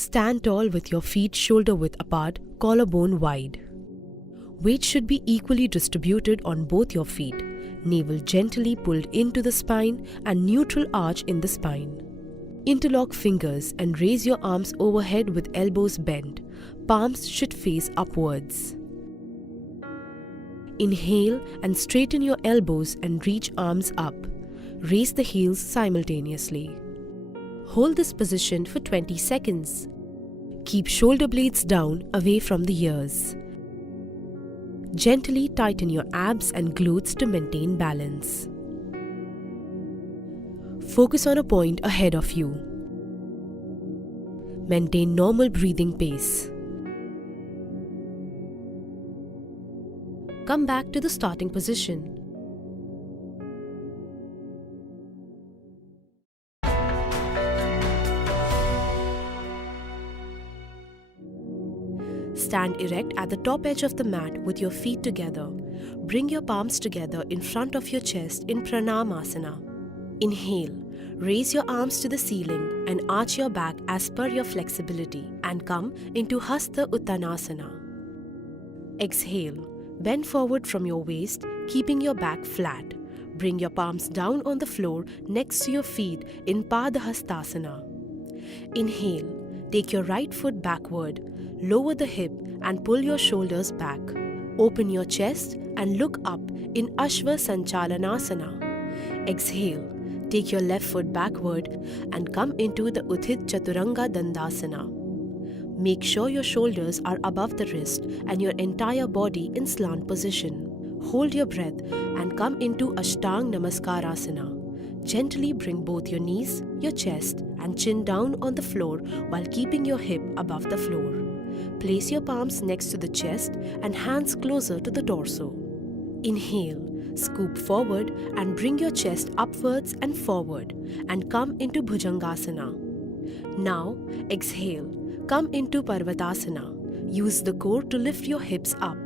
Stand tall with your feet shoulder width apart, collarbone wide. Weight should be equally distributed on both your feet. Navel gently pulled into the spine and neutral arch in the spine. Interlock fingers and raise your arms overhead with elbows bent. Palms should face upwards. Inhale and straighten your elbows and reach arms up. Raise the heels simultaneously. Hold this position for 20 seconds. Keep shoulder blades down away from the ears. Gently tighten your abs and glutes to maintain balance. Focus on a point ahead of you. Maintain normal breathing pace. Come back to the starting position. Stand erect at the top edge of the mat with your feet together. Bring your palms together in front of your chest in Pranayama. Inhale, raise your arms to the ceiling and arch your back as per your flexibility and come into Hasta Uttanasana. Exhale, bend forward from your waist, keeping your back flat. Bring your palms down on the floor next to your feet in Padahastasana. Inhale, take your right foot backward, lower the hip and pull your shoulders back. Open your chest and look up in Ashva Sanchalanasana. Exhale, take your left foot backward and come into the Uthit Chaturanga Dandasana. Make sure your shoulders are above the wrist and your entire body in slant position. Hold your breath and come into Ashtang Namaskarasana. Gently bring both your knees, your chest and chin down on the floor while keeping your hip above the floor. Place your palms next to the chest and hands closer to the torso. Inhale, scoop forward and bring your chest upwards and forward and come into Bhujangasana. Now, exhale, come into Parvatasana. Use the core to lift your hips up.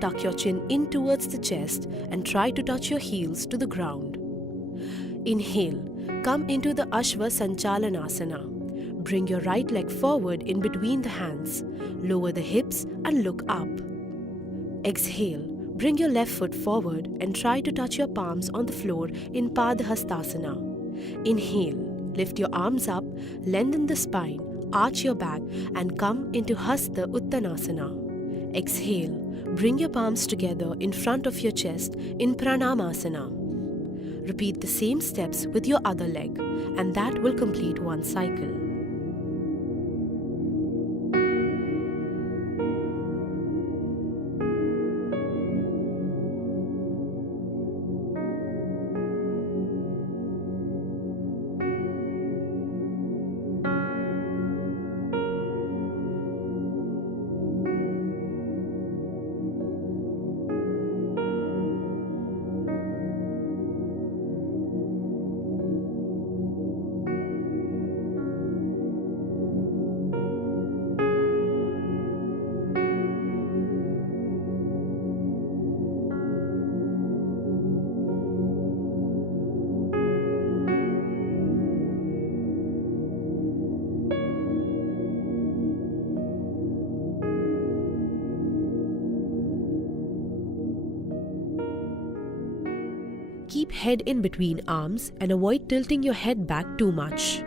Tuck your chin in towards the chest and try to touch your heels to the ground. Inhale, come into the Ashva Sanchalanasana. Bring your right leg forward in between the hands. Lower the hips and look up. Exhale, bring your left foot forward and try to touch your palms on the floor in Padahastasana. Inhale, lift your arms up, lengthen the spine, arch your back and come into Hasta Uttanasana. Exhale, bring your palms together in front of your chest in Pranamasana. Repeat the same steps with your other leg and that will complete one cycle. Keep head in between arms and avoid tilting your head back too much.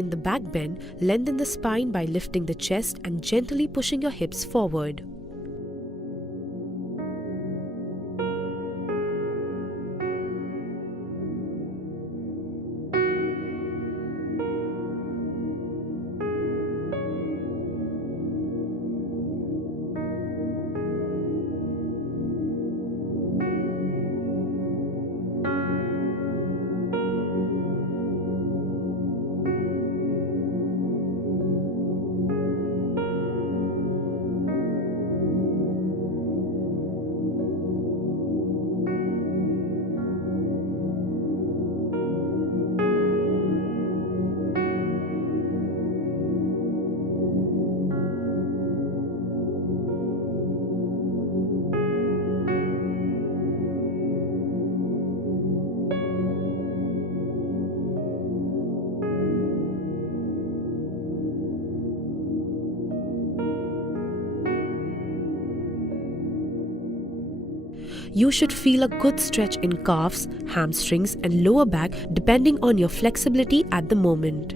in the back bend, lengthen the spine by lifting the chest and gently pushing your hips forward. You should feel a good stretch in calves, hamstrings and lower back depending on your flexibility at the moment.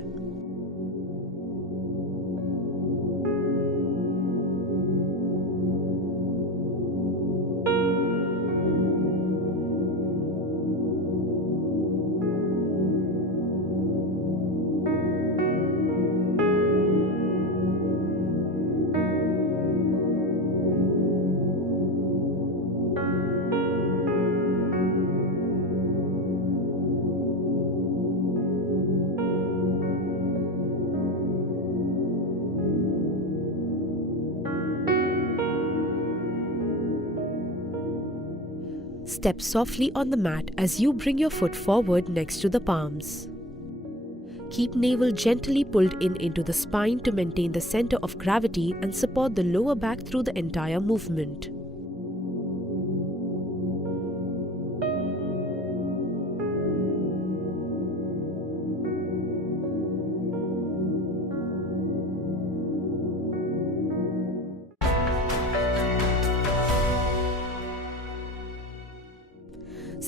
Step softly on the mat as you bring your foot forward next to the palms. Keep navel gently pulled in into the spine to maintain the center of gravity and support the lower back through the entire movement.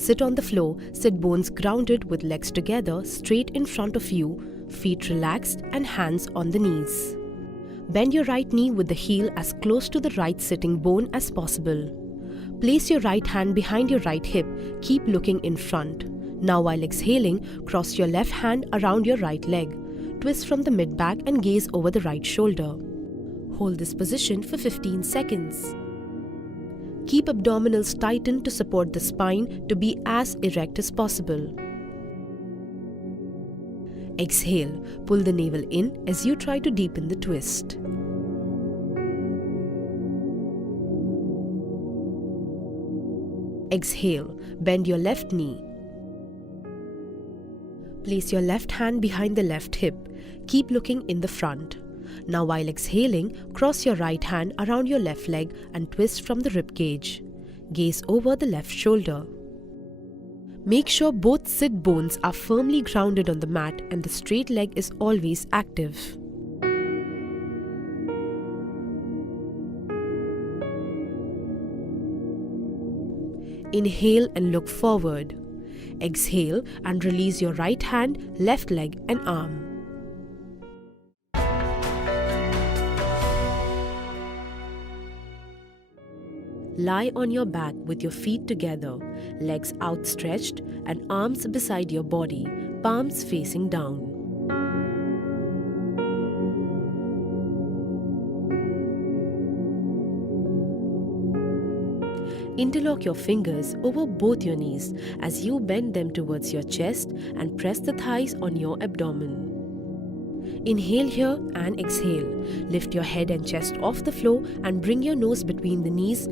Sit on the floor, sit bones grounded with legs together, straight in front of you, feet relaxed and hands on the knees. Bend your right knee with the heel as close to the right sitting bone as possible. Place your right hand behind your right hip, keep looking in front. Now while exhaling, cross your left hand around your right leg. Twist from the mid-back and gaze over the right shoulder. Hold this position for 15 seconds. Keep abdominals tightened to support the spine to be as erect as possible. Exhale, pull the navel in as you try to deepen the twist. Exhale, bend your left knee. Place your left hand behind the left hip. Keep looking in the front. Now while exhaling, cross your right hand around your left leg and twist from the rib cage. Gaze over the left shoulder. Make sure both sit bones are firmly grounded on the mat and the straight leg is always active. Inhale and look forward. Exhale and release your right hand, left leg and arm. Lie on your back with your feet together, legs outstretched and arms beside your body, palms facing down. Interlock your fingers over both your knees as you bend them towards your chest and press the thighs on your abdomen. Inhale here and exhale. Lift your head and chest off the floor and bring your nose between the knees.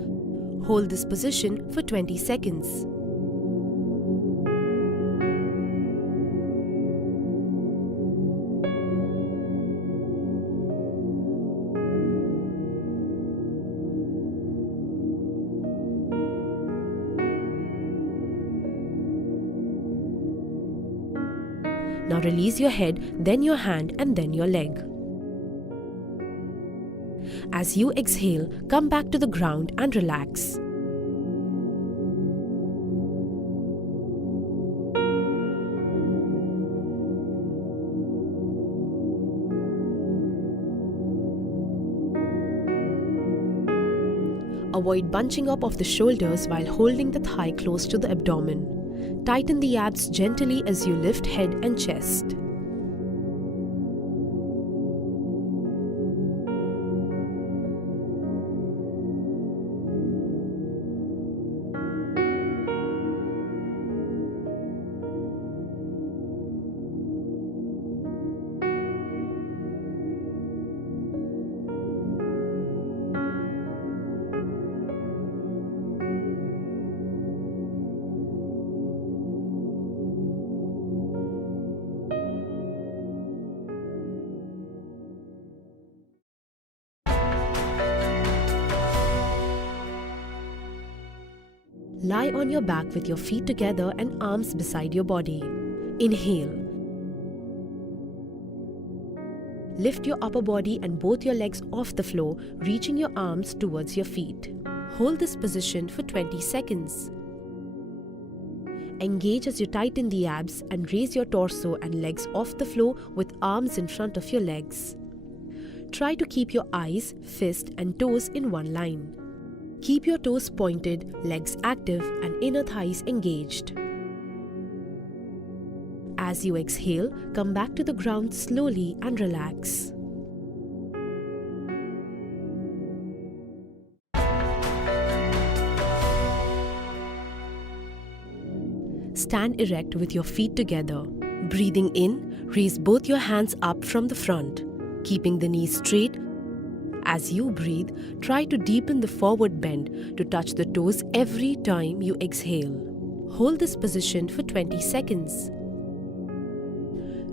Hold this position for 20 seconds. Now release your head, then your hand and then your leg. As you exhale, come back to the ground and relax. Avoid bunching up of the shoulders while holding the thigh close to the abdomen. Tighten the abs gently as you lift head and chest. Lie on your back with your feet together and arms beside your body. Inhale. Lift your upper body and both your legs off the floor, reaching your arms towards your feet. Hold this position for 20 seconds. Engage as you tighten the abs and raise your torso and legs off the floor with arms in front of your legs. Try to keep your eyes, fist and toes in one line. Keep your toes pointed, legs active and inner thighs engaged. As you exhale, come back to the ground slowly and relax. Stand erect with your feet together. Breathing in, raise both your hands up from the front, keeping the knees straight. As you breathe, try to deepen the forward bend to touch the toes every time you exhale. Hold this position for 20 seconds.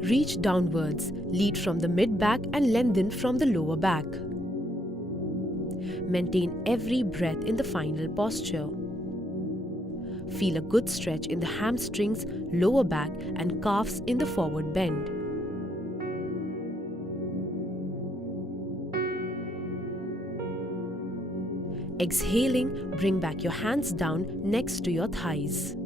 Reach downwards, lead from the mid-back and lengthen from the lower back. Maintain every breath in the final posture. Feel a good stretch in the hamstrings, lower back and calves in the forward bend. Exhaling, bring back your hands down next to your thighs.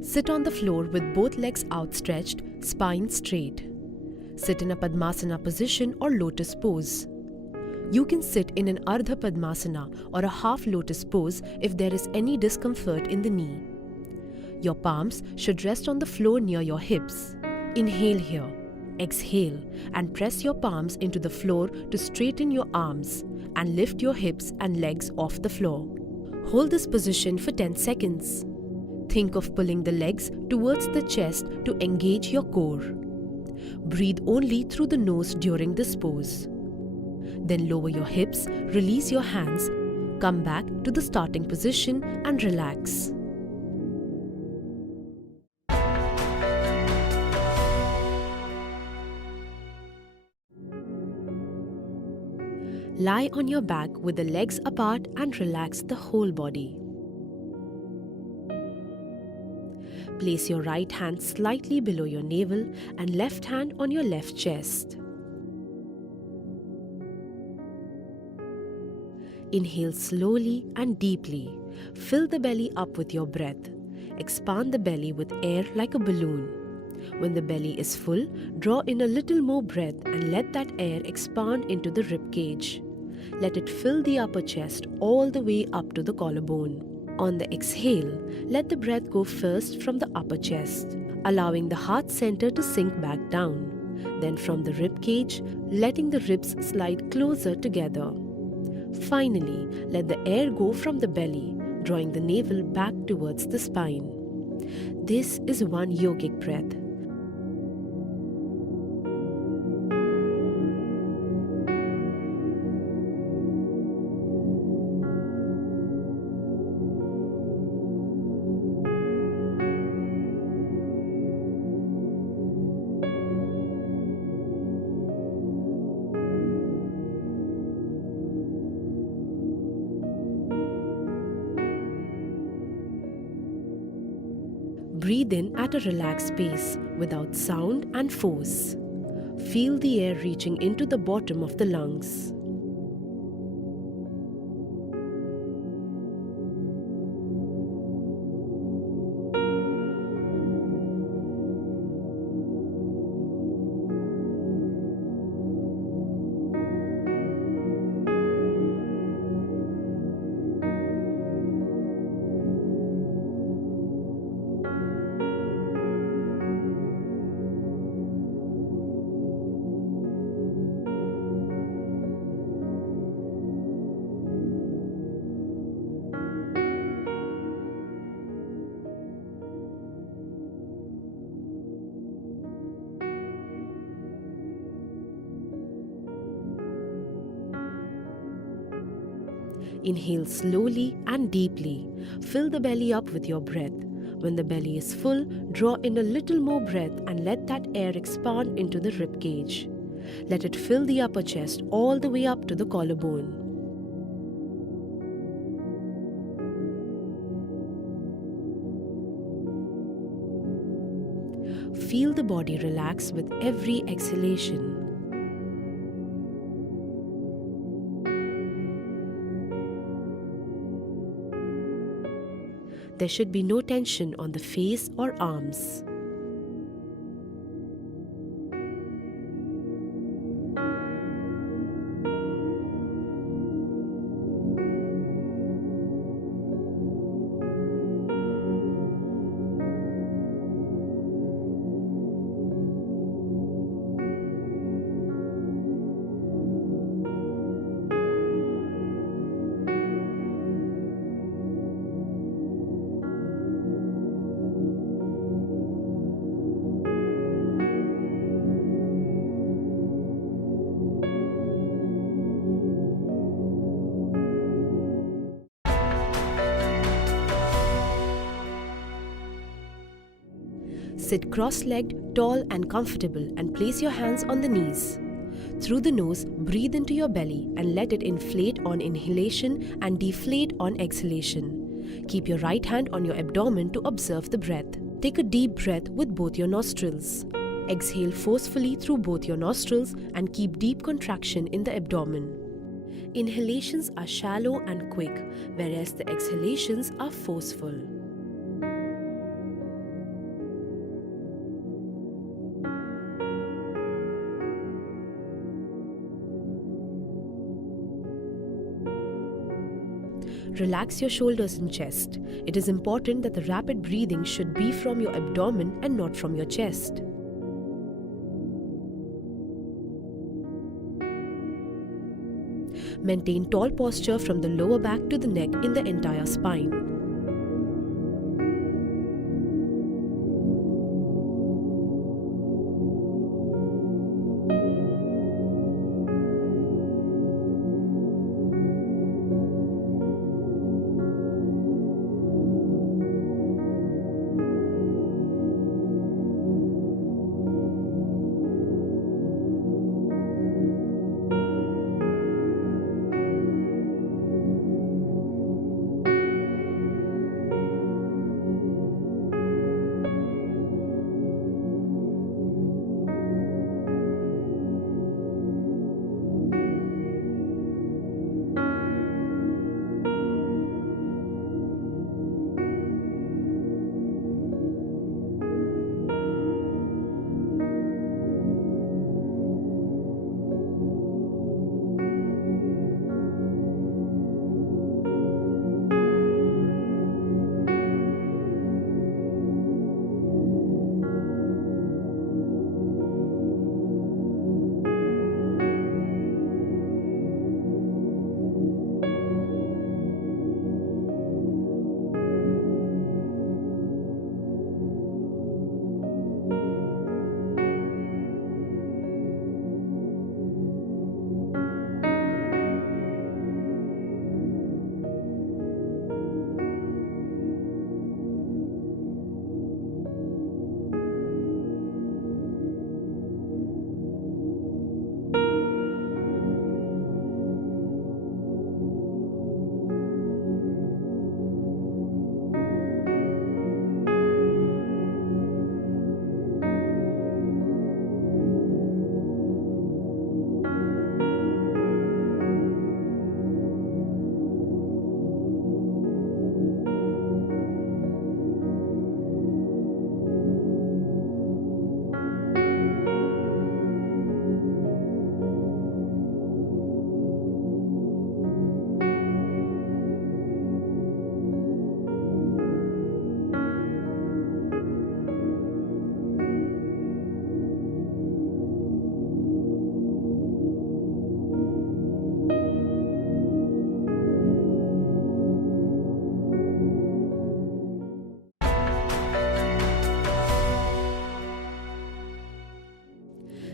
Sit on the floor with both legs outstretched, spine straight. Sit in a Padmasana position or lotus pose. You can sit in an Ardha Padmasana or a half lotus pose if there is any discomfort in the knee. Your palms should rest on the floor near your hips. Inhale here, exhale and press your palms into the floor to straighten your arms and lift your hips and legs off the floor. Hold this position for 10 seconds. Think of pulling the legs towards the chest to engage your core. Breathe only through the nose during this pose. Then lower your hips, release your hands, come back to the starting position and relax. Lie on your back with the legs apart and relax the whole body. Place your right hand slightly below your navel and left hand on your left chest. Inhale slowly and deeply. Fill the belly up with your breath. Expand the belly with air like a balloon. When the belly is full, draw in a little more breath and let that air expand into the rib cage. Let it fill the upper chest all the way up to the collarbone. On the exhale, let the breath go first from the upper chest, allowing the heart center to sink back down. Then from the rib cage, letting the ribs slide closer together. Finally, let the air go from the belly, drawing the navel back towards the spine. This is one yogic breath. Breathe in at a relaxed pace, without sound and force. Feel the air reaching into the bottom of the lungs. Inhale slowly and deeply. Fill the belly up with your breath. When the belly is full, draw in a little more breath and let that air expand into the rib cage. Let it fill the upper chest all the way up to the collarbone. Feel the body relax with every exhalation. There should be no tension on the face or arms. Sit cross-legged, tall and comfortable and place your hands on the knees. Through the nose, breathe into your belly and let it inflate on inhalation and deflate on exhalation. Keep your right hand on your abdomen to observe the breath. Take a deep breath with both your nostrils. Exhale forcefully through both your nostrils and keep deep contraction in the abdomen. Inhalations are shallow and quick, whereas the exhalations are forceful. Relax your shoulders and chest. It is important that the rapid breathing should be from your abdomen and not from your chest. Maintain tall posture from the lower back to the neck in the entire spine.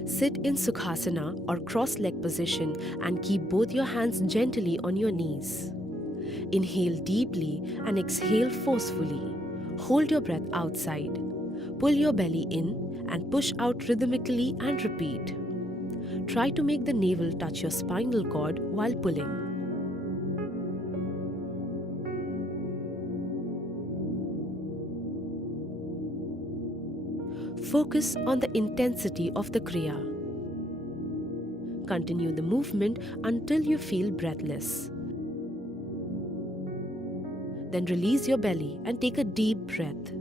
Sit in Sukhasana or cross-leg position and keep both your hands gently on your knees. Inhale deeply and exhale forcefully. Hold your breath outside. Pull your belly in and push out rhythmically and repeat. Try to make the navel touch your spinal cord while pulling. Focus on the intensity of the kriya. Continue the movement until you feel breathless. Then release your belly and take a deep breath.